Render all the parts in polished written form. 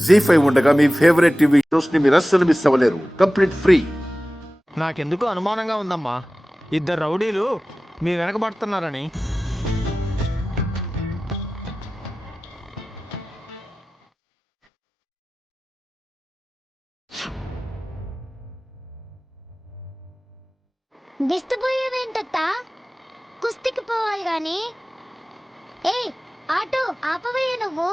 జీ5 ఉండగా మీ favourite TV shows ని మీరు అస్సలు మిస్ అవ్వలేరు. Complete free. నాకెందుకు అనుమానంగా ఉందమ్మా, ఇద్దరు రౌడీలు మీ వెనకబడుతున్నారని. దిస్తుపోయేవేంటత్తా? కుస్తీకి పోవాలి గాని. ఏ ఆటో ఆపవయ్య నువ్వు.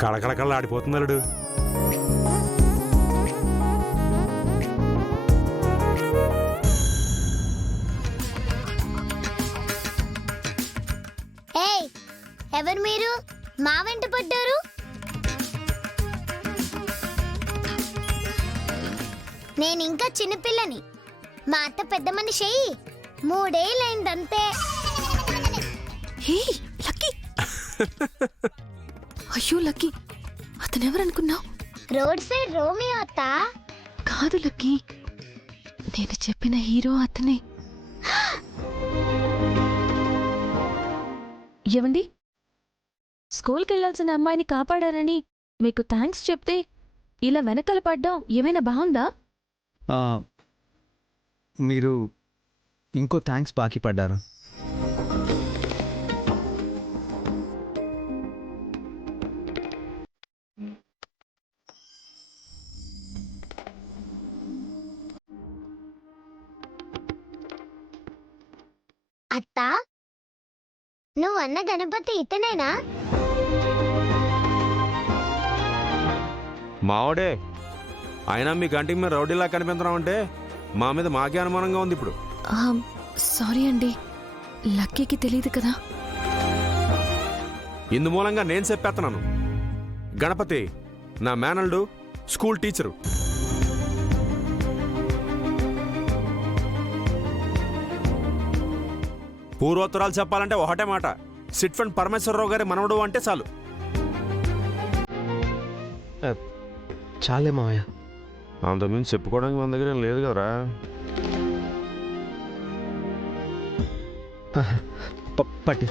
కళకళకళ ఆడిపోతున్నాడు. ఏయ్ ఎవరు మీరు? మా వెంట పడ్డారు. నేను ఇంకా చిన్నపిల్లని. మా అత్త పెద్ద మనిషి. 3 ఏళ్ళైందంతే. హే లక్కీ. అయ్యో లక్కీ, అతనెవరనుకున్నావు? రోడ్ సైడ్ రోమియో అత్త. కాదు లక్కీ, నేను చెప్పిన హీరో అతనే. ఏవండి, స్కూల్కి వెళ్ళాల్సిన అమ్మాయిని కాపాడారని మీకు థ్యాంక్స్ చెప్తే ఇలా వెనకాల పడ్డం ఏమైనా బాగుందా? మీరు ఇంకో థ్యాంక్స్ బాకీ పడ్డారు. అత్త, నువ్వు అన్న గణపతి ఇతనేనా? మావాడే. అయినా మీ కంటికి మేము రౌడీలా కనిపించడం మా మీద మాకే అనుమానంగా ఉంది ఇప్పుడు. సారీ అండి, లక్కీకి తెలియదు కదా. ఇందు మూలంగా నేను చెప్పేస్తున్నాను. గణపతి నా మేనల్డు, స్కూల్ టీచరు. పూర్వోత్తరాలు చెప్పాలంటే ఒకటే మాట, సిట్ ఫండ్ పరమేశ్వరరావు గారి మనవడు అంటే చాలు. చాలే మావయ్య. అంతకుమించి చెప్పుకోవడానికి మన దగ్గర ఏం లేదు కదరా. పట్టి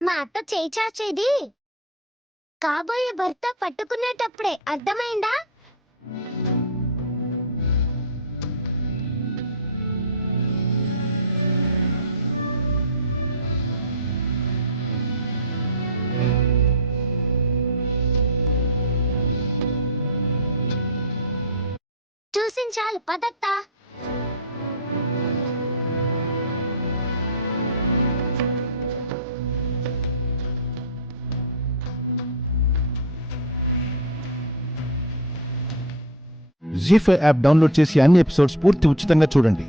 మా అత్త చేయి చాచేది కాబోయే భర్త పట్టుకునేటప్పుడే, అర్థమైందా? చూసించాలు పదత్తా. జీ5 యాప్ డౌన్లోడ్ చేసి అన్ని ఎపిసోడ్స్ పూర్తి ఉచితంగా చూడండి.